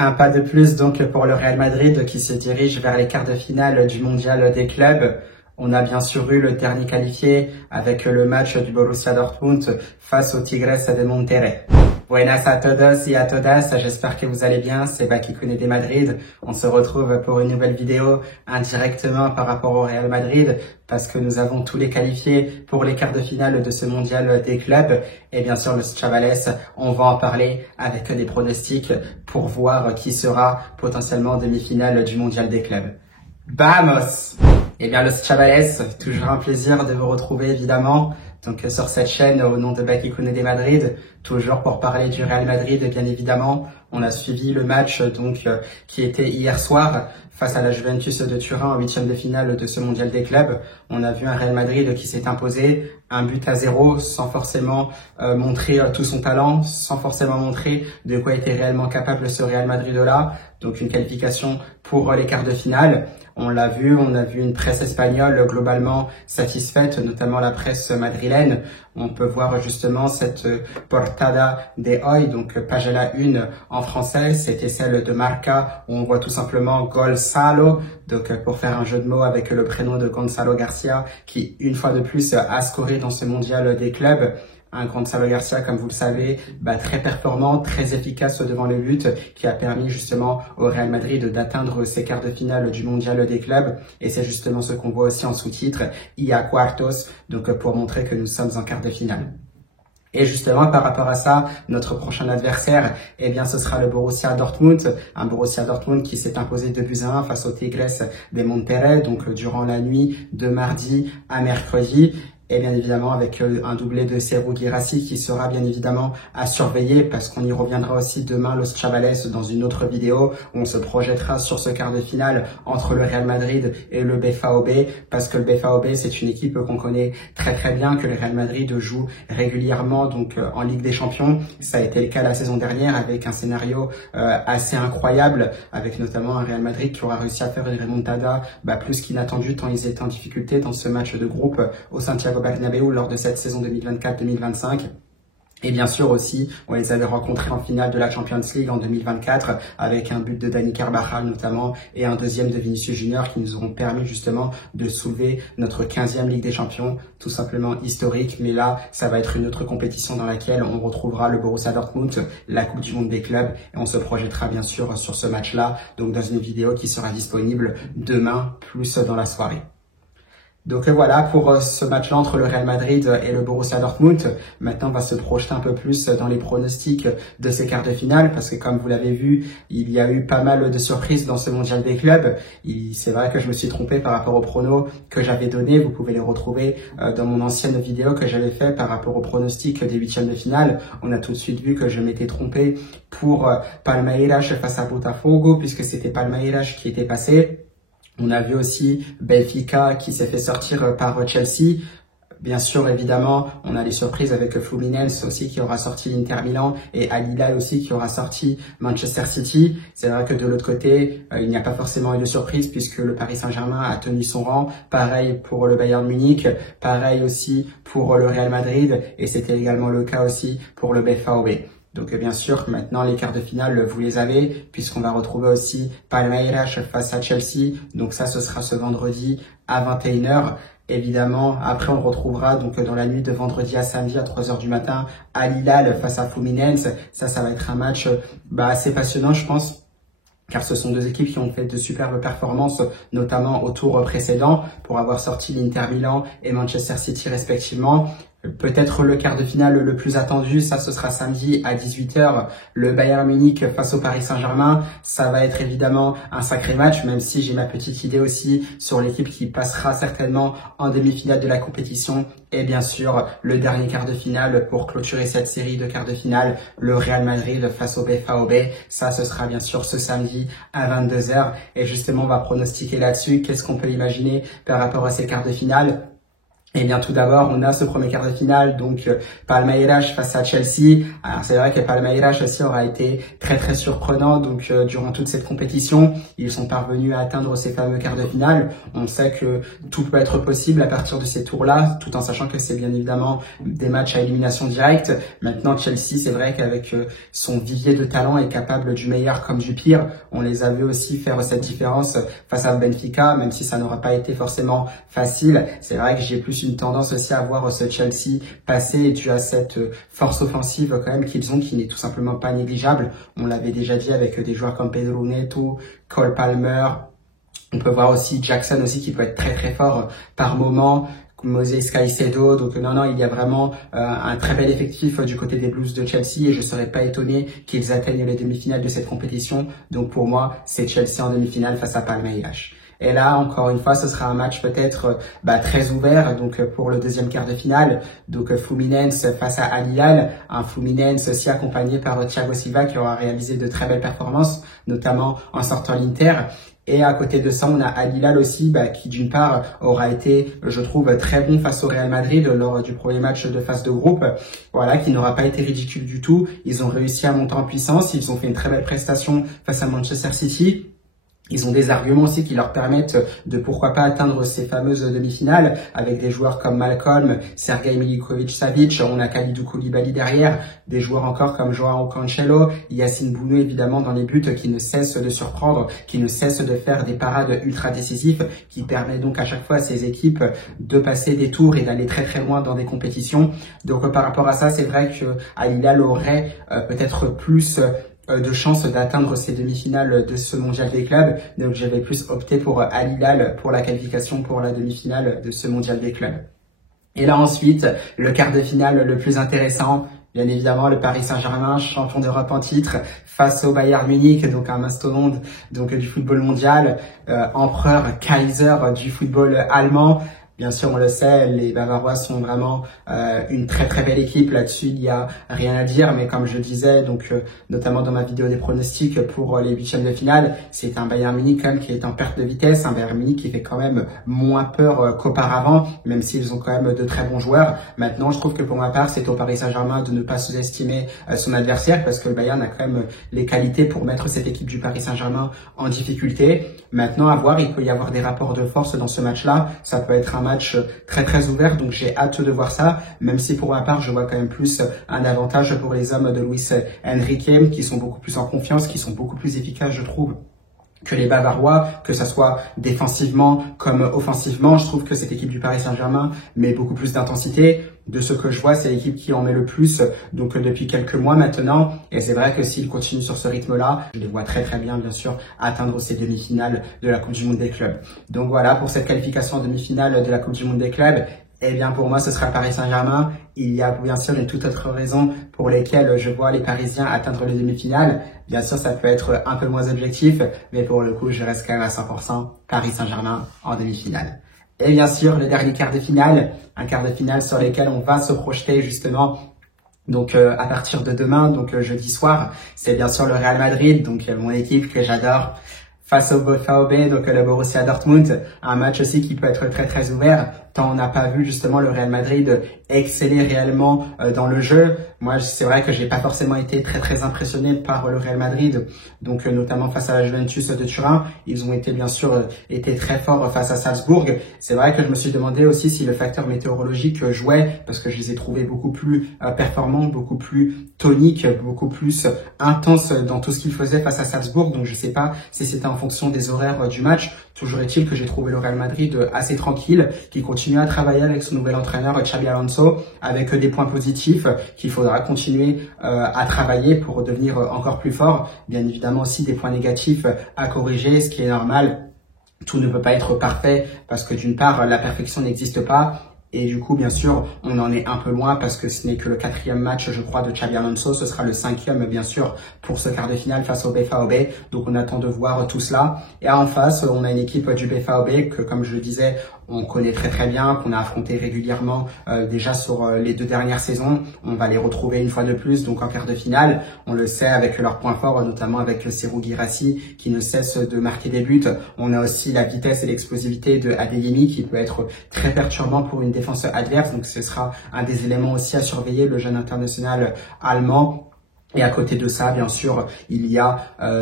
Un pas de plus donc pour le Real Madrid qui se dirige vers les quarts de finale du mondial des clubs. On a bien sûr eu le dernier qualifié avec le match du Borussia Dortmund face aux Tigres de Monterrey. Buenas a todos y a todas, j'espère que vous allez bien, c'est Bakikune de Madrid. On se retrouve pour une nouvelle vidéo indirectement par rapport au Real Madrid parce que nous avons tous les qualifiés pour les quarts de finale de ce mondial des clubs. Et bien sûr, Los Chavales, on va en parler avec des pronostics pour voir qui sera potentiellement en demi-finale du mondial des clubs. Vamos! Eh bien, Los Chavales, toujours un plaisir de vous retrouver évidemment. Donc sur cette chaîne au nom de Bakikune de Madrid, toujours pour parler du Real Madrid bien évidemment. On a suivi le match qui était hier soir face à la Juventus de Turin en huitième de finale de ce mondial des clubs. On a vu un Real Madrid qui s'est imposé, 1-0 sans forcément montrer tout son talent, sans forcément montrer de quoi était réellement capable ce Real Madrid-là. Donc une qualification pour les quarts de finale. On l'a vu, on a vu une presse espagnole globalement satisfaite, notamment la presse madrilène. On peut voir justement cette portada de hoy, donc page à la une en français, c'était celle de Marca, où on voit tout simplement Gonzalo, donc pour faire un jeu de mots avec le prénom de Gonzalo Garcia, qui une fois de plus a scoré dans ce mondial des clubs. Un Gonzalo Garcia, comme vous le savez, très performant, très efficace devant le but, qui a permis justement au Real Madrid d'atteindre ses quarts de finale du mondial des clubs. Et c'est justement ce qu'on voit aussi en sous-titre, y a quartos, donc pour montrer que nous sommes en quart de finale. Et justement, par rapport à ça, notre prochain adversaire, eh bien, ce sera le Borussia Dortmund. Un Borussia Dortmund qui s'est imposé 2-1 face aux Tigres de Monterrey, donc durant la nuit de mardi à mercredi. Et bien évidemment avec un doublé de Serhou Guirassy qui sera bien évidemment à surveiller parce qu'on y reviendra aussi demain Los Chavales dans une autre vidéo où on se projettera sur ce quart de finale entre le Real Madrid et le BVB parce que le BVB c'est une équipe qu'on connaît très bien, que le Real Madrid joue régulièrement donc en Ligue des Champions. Ça a été le cas la saison dernière avec un scénario assez incroyable avec notamment un Real Madrid qui aura réussi à faire une remontada plus qu'inattendu tant ils étaient en difficulté dans ce match de groupe au Santiago Bernabéu lors de cette saison 2024-2025. Et bien sûr aussi, on les avait rencontrés en finale de la Champions League en 2024 avec un but de Dani Carvajal notamment et un deuxième de Vinicius Junior qui nous auront permis justement de soulever notre 15e Ligue des Champions, tout simplement historique. Mais là, ça va être une autre compétition dans laquelle on retrouvera le Borussia Dortmund, la Coupe du Monde des clubs et on se projettera bien sûr sur ce match-là, donc dans une vidéo qui sera disponible demain plus dans la soirée. Donc voilà pour ce match-là entre le Real Madrid et le Borussia Dortmund. Maintenant, on va se projeter un peu plus dans les pronostics de ces quarts de finale parce que comme vous l'avez vu, il y a eu pas mal de surprises dans ce mondial des clubs. C'est vrai que je me suis trompé par rapport aux pronos que j'avais donnés. Vous pouvez les retrouver dans mon ancienne vidéo que j'avais fait par rapport aux pronostics des huitièmes de finale. On a tout de suite vu que je m'étais trompé pour Palmeiras face à Botafogo puisque c'était Palmeiras qui était passé. On a vu aussi Benfica qui s'est fait sortir par Chelsea. Bien sûr, évidemment, on a les surprises avec Fluminense aussi qui aura sorti l'Inter Milan et Al Hilal aussi qui aura sorti Manchester City. C'est vrai que de l'autre côté, il n'y a pas forcément eu de surprise puisque le Paris Saint-Germain a tenu son rang. Pareil pour le Bayern Munich, pareil aussi pour le Real Madrid et c'était également le cas aussi pour le BVB. Donc bien sûr, maintenant les quarts de finale, vous les avez, puisqu'on va retrouver aussi Palmeiras face à Chelsea. Donc ça, ce sera ce vendredi à 21h. Évidemment, après on retrouvera donc dans la nuit de vendredi à samedi à 3h du matin Al Hilal face à Fluminense. Ça va être un match assez passionnant, je pense. Car ce sont deux équipes qui ont fait de superbes performances, notamment au tour précédent, pour avoir sorti l'Inter Milan et Manchester City respectivement. Peut-être le quart de finale le plus attendu, ça ce sera samedi à 18h, le Bayern Munich face au Paris Saint-Germain. Ça va être évidemment un sacré match, même si j'ai ma petite idée aussi sur l'équipe qui passera certainement en demi-finale de la compétition. Et bien sûr, le dernier quart de finale pour clôturer cette série de quarts de finale, le Real Madrid face au BVB. Ça, ce sera bien sûr ce samedi à 22h. Et justement, on va pronostiquer là-dessus. Qu'est-ce qu'on peut imaginer par rapport à ces quarts de finale ? Eh bien, tout d'abord, on a ce premier quart de finale, donc Palmeiras face à Chelsea. Alors, c'est vrai que Palmeiras aussi aura été très surprenant. Donc, durant toute cette compétition, ils sont parvenus à atteindre ces fameux quarts de finale. On sait que tout peut être possible à partir de ces tours-là, tout en sachant que c'est bien évidemment des matchs à élimination directe. Maintenant, Chelsea, c'est vrai qu'avec son vivier de talent, est capable du meilleur comme du pire. On les a vus aussi faire cette différence face à Benfica, même si ça n'aura pas été forcément facile. C'est vrai que j'ai plus une tendance aussi à voir ce Chelsea passer dû à cette force offensive quand même qu'ils ont, qui n'est tout simplement pas négligeable. On l'avait déjà dit avec des joueurs comme Pedro Neto, Cole Palmer. On peut voir aussi Jackson aussi qui peut être très fort par moment. Moses Caicedo, donc non, il y a vraiment un très bel effectif du côté des Blues de Chelsea et je serais pas étonné qu'ils atteignent les demi-finales de cette compétition. Donc pour moi, c'est Chelsea en demi-finale face à Palmeiras. Et là, encore une fois, ce sera un match peut-être très ouvert. Donc pour le deuxième quart de finale, donc Fluminense face à Al Hilal, un Fluminense aussi accompagné par Thiago Silva qui aura réalisé de très belles performances, notamment en sortant l'Inter. Et à côté de ça, on a Al Hilal aussi, qui d'une part aura été, je trouve, très bon face au Real Madrid lors du premier match de phase de groupe. Voilà, qui n'aura pas été ridicule du tout. Ils ont réussi à monter en puissance. Ils ont fait une très belle prestation face à Manchester City. Ils ont des arguments aussi qui leur permettent de pourquoi pas atteindre ces fameuses demi-finales avec des joueurs comme Malcolm, Sergei Milinkovic-Savic, on a Kalidou Koulibaly derrière, des joueurs encore comme Joao Cancelo, Yacine Bounou évidemment dans les buts qui ne cessent de surprendre, qui ne cessent de faire des parades ultra décisives, qui permet donc à chaque fois à ces équipes de passer des tours et d'aller très loin dans des compétitions. Donc par rapport à ça, c'est vrai que Al Hilal aurait peut-être plus de chance d'atteindre ces demi-finales de ce mondial des clubs. Donc j'avais plus opté pour Al Hilal pour la qualification pour la demi-finale de ce mondial des clubs. Et là ensuite, le quart de finale le plus intéressant, bien évidemment le Paris Saint-Germain, champion d'Europe en titre, face au Bayern Munich, donc un mastodonte du football mondial, empereur, Kaiser du football allemand. Bien sûr, on le sait, les Bavarois sont vraiment une très belle équipe. Là-dessus, il y a rien à dire. Mais comme je disais, donc notamment dans ma vidéo des pronostics pour les huitièmes de finale, c'est un Bayern Munich quand même qui est en perte de vitesse, un Bayern Munich qui fait quand même moins peur qu'auparavant, même s'ils ont quand même de très bons joueurs. Maintenant, je trouve que pour ma part, c'est au Paris Saint-Germain de ne pas sous-estimer son adversaire parce que le Bayern a quand même les qualités pour mettre cette équipe du Paris Saint-Germain en difficulté. Maintenant, à voir, il peut y avoir des rapports de force dans ce match-là. Ça peut être un match très ouvert, donc j'ai hâte de voir ça, même si pour ma part, je vois quand même plus un avantage pour les hommes de Luis Enrique, qui sont beaucoup plus en confiance, qui sont beaucoup plus efficaces, je trouve, que les Bavarois, que ça soit défensivement comme offensivement. Je trouve que cette équipe du Paris Saint-Germain met beaucoup plus d'intensité. De ce que je vois, c'est l'équipe qui en met le plus, donc depuis quelques mois maintenant. Et c'est vrai que s'ils continuent sur ce rythme-là, je les vois très bien sûr, atteindre ces demi-finales de la Coupe du Monde des clubs. Donc voilà, pour cette qualification en demi-finale de la Coupe du Monde des clubs, eh bien pour moi, ce sera le Paris Saint-Germain. Il y a bien sûr une toute autre raison pour lesquelles je vois les Parisiens atteindre les demi-finales. Bien sûr, ça peut être un peu moins objectif, mais pour le coup, je reste quand même à 100% Paris Saint-Germain en demi-finale. Et bien sûr, le dernier quart de finale, un quart de finale sur lequel on va se projeter justement. Donc à partir de demain, donc jeudi soir, c'est bien sûr le Real Madrid, donc mon équipe que j'adore, face au BVB, donc le Borussia Dortmund, un match aussi qui peut être très ouvert, tant on n'a pas vu justement le Real Madrid exceller réellement dans le jeu. Moi, c'est vrai que j'ai pas forcément été très impressionné par le Real Madrid, donc notamment face à la Juventus de Turin. Ils ont été bien sûr été très forts face à Salzbourg. C'est vrai que je me suis demandé aussi si le facteur météorologique jouait, parce que je les ai trouvés beaucoup plus performants, beaucoup plus toniques, beaucoup plus intenses dans tout ce qu'ils faisaient face à Salzbourg. Donc je sais pas si c'était en fonction des horaires du match. Toujours est-il que j'ai trouvé le Real Madrid assez tranquille, qui continue à travailler avec son nouvel entraîneur Xabi Alonso, avec des points positifs qu'il faudra continuer à travailler pour devenir encore plus fort. Bien évidemment aussi des points négatifs à corriger, ce qui est normal. Tout ne peut pas être parfait parce que d'une part, la perfection n'existe pas. Et du coup, bien sûr, on en est un peu loin parce que ce n'est que le 4e match, je crois, de Xabi Alonso. Ce sera le 5e, bien sûr, pour ce quart de finale face au BVB. Donc, on attend de voir tout cela. Et en face, on a une équipe du BVB que, comme je le disais, on connaît très bien, qu'on a affronté régulièrement déjà sur les 2 dernières saisons. On va les retrouver une fois de plus, donc en quart de finale. On le sait avec leurs points forts, notamment avec Serhou Guirassy qui ne cesse de marquer des buts. On a aussi la vitesse et l'explosivité de Adeyemi qui peut être très perturbant pour une défense adverse. Donc ce sera un des éléments aussi à surveiller, le jeune international allemand. Et à côté de ça, bien sûr, il y a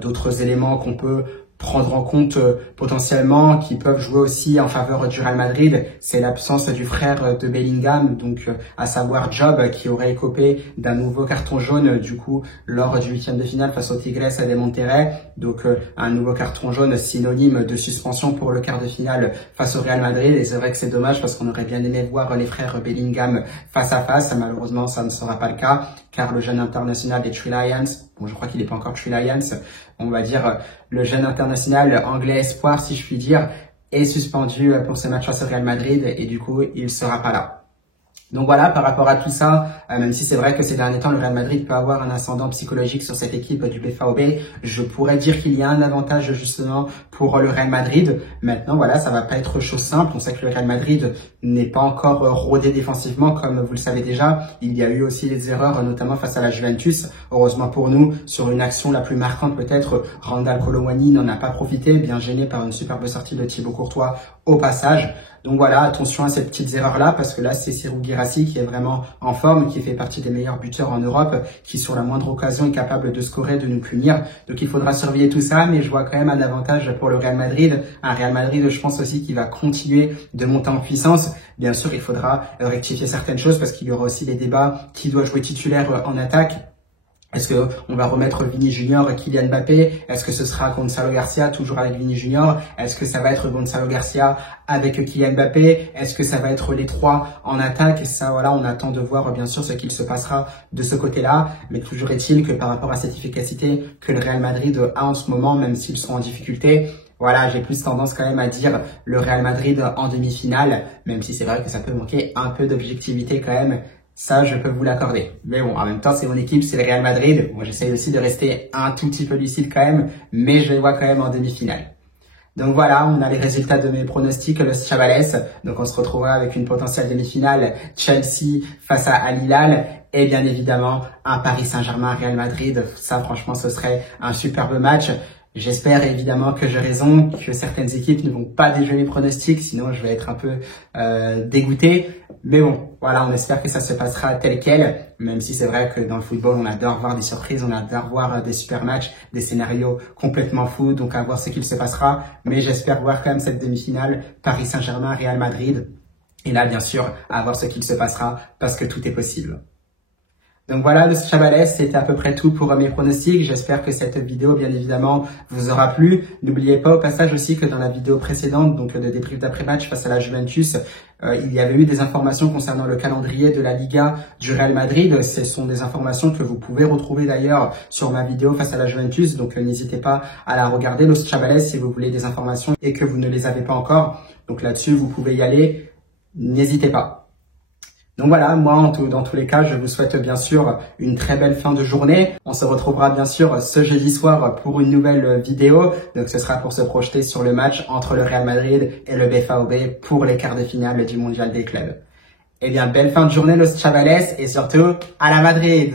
d'autres éléments qu'on peut prendre en compte potentiellement, qui peuvent jouer aussi en faveur du Real Madrid. C'est l'absence du frère de Bellingham, donc à savoir Job, qui aurait écopé d'un nouveau carton jaune du coup lors du huitième de finale face au Tigres de Monterrey. Donc un nouveau carton jaune synonyme de suspension pour le quart de finale face au Real Madrid. Et c'est vrai que c'est dommage parce qu'on aurait bien aimé voir les frères Bellingham face à face. Malheureusement, ça ne sera pas le cas car le jeune international des Three Lions, bon, je crois qu'il n'est pas encore Three Lions, on va dire le jeune international anglais espoir, si je puis dire, est suspendu pour ce match face au Real Madrid et du coup, il ne sera pas là. Donc voilà, par rapport à tout ça, même si c'est vrai que ces derniers temps, le Real Madrid peut avoir un ascendant psychologique sur cette équipe du BVB, je pourrais dire qu'il y a un avantage justement pour le Real Madrid. Maintenant, voilà, ça va pas être chose simple. On sait que le Real Madrid n'est pas encore rodé défensivement, comme vous le savez déjà. Il y a eu aussi des erreurs, notamment face à la Juventus. Heureusement pour nous, sur une action la plus marquante peut-être, Randal Kolo Muani n'en a pas profité, bien gêné par une superbe sortie de Thibaut Courtois au passage. Donc voilà, attention à ces petites erreurs-là, parce que là, c'est Serhou Guirassy qui est vraiment en forme, qui fait partie des meilleurs buteurs en Europe, qui sur la moindre occasion est capable de scorer, de nous punir. Donc il faudra surveiller tout ça, mais je vois quand même un avantage pour le Real Madrid. Un Real Madrid, je pense aussi, qui va continuer de monter en puissance. Bien sûr, il faudra rectifier certaines choses, parce qu'il y aura aussi des débats qui doit jouer titulaire en attaque. Est-ce que on va remettre Vini Junior, Kylian Mbappé? Est-ce que ce sera Gonzalo Garcia, toujours avec Vini Junior? Est-ce que ça va être Gonzalo Garcia avec Kylian Mbappé? Est-ce que ça va être les trois en attaque? Et ça, voilà, on attend de voir bien sûr ce qu'il se passera de ce côté-là. Mais toujours est-il que par rapport à cette efficacité que le Real Madrid a en ce moment, même s'ils sont en difficulté, voilà, j'ai plus tendance quand même à dire le Real Madrid en demi-finale, même si c'est vrai que ça peut manquer un peu d'objectivité quand même. Ça, je peux vous l'accorder. Mais bon, en même temps, c'est mon équipe, c'est le Real Madrid. Moi, j'essaye aussi de rester un tout petit peu lucide quand même, mais je les vois quand même en demi-finale. Donc voilà, on a les résultats de mes pronostics, Los Chavales. Donc on se retrouvera avec une potentielle demi-finale Chelsea face à Al Hilal. Et bien évidemment, un Paris Saint-Germain-Real Madrid. Ça, franchement, ce serait un superbe match. J'espère évidemment que j'ai raison, que certaines équipes ne vont pas déjouer les pronostics, sinon je vais être un peu dégoûté. Mais bon, voilà, on espère que ça se passera tel quel, même si c'est vrai que dans le football, on adore voir des surprises, on adore voir des super matchs, des scénarios complètement fous, donc à voir ce qu'il se passera. Mais j'espère voir quand même cette demi-finale Paris Saint-Germain-Real Madrid. Et là, bien sûr, à voir ce qu'il se passera, parce que tout est possible. Donc voilà, le Chavales, c'était à peu près tout pour mes pronostics. J'espère que cette vidéo, bien évidemment, vous aura plu. N'oubliez pas au passage aussi que dans la vidéo précédente, donc de débrief d'après-match face à la Juventus, il y avait eu des informations concernant le calendrier de la Liga du Real Madrid. Ce sont des informations que vous pouvez retrouver d'ailleurs sur ma vidéo face à la Juventus. Donc n'hésitez pas à la regarder, Los Chavales, si vous voulez des informations et que vous ne les avez pas encore. Donc là-dessus, vous pouvez y aller. N'hésitez pas. Donc voilà, moi, dans tous les cas, je vous souhaite bien sûr une très belle fin de journée. On se retrouvera bien sûr ce jeudi soir pour une nouvelle vidéo. Donc ce sera pour se projeter sur le match entre le Real Madrid et le BVB pour les quarts de finale du Mondial des clubs. Eh bien, belle fin de journée, Los Chavales, et surtout, à la Madrid!